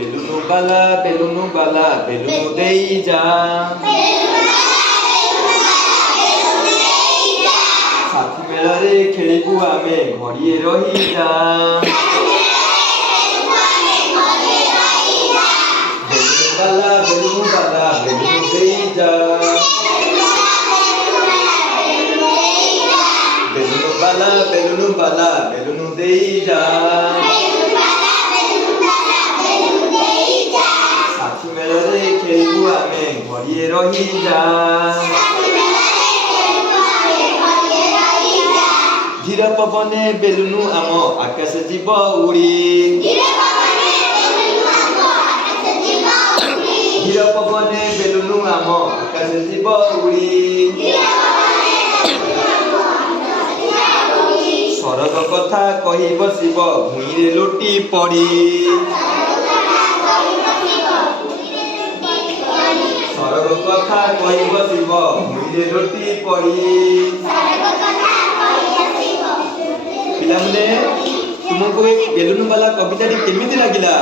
ବେଲୁନୁ ବାଲା ବେଲୁନୁ ଦେଇ ଯା। ସାଥୀ ମେଳରେ ଖେଳିବୁ ଆମେ ଘଡ଼ିଏ ରହିଯା। ବେଲୁନୁ ବାଲା ବେଲୁନୁ ଦେଇ ଯା। ବେଲୁନୁ ବାଲା ବେଲୁନୁ ଦେଇ ଯା। ସାଥୀ ମେଳରେ ଖେଳିବୁ ଆମେ ଘଡ଼ିଏ ରହିଯା। ଧୀର ପବନେ ବେଲୁନୁ ଆମ ଆକାଶ ଯିବ ଉଡ଼ି। ଧୀର ପବନେ ବେଲୁନୁ ଆମ ଆକାଶ ଯିବ ଉଡ଼ି। ସରଗ କଥା କହି ବସିବ ଭୂଇଁରେ ଲୋଟି ପଡ଼ି। ସରଗ କଥା କହି ବସିବ ଭୂଇଁରେ ଲୋଟି ପଡ଼ି। ପିଲାମାନେ ତୁମକୁ ଏ ବେଲୁନୁ ବାଲା କବିତାଟି କେମିତି ଲାଗିଲା?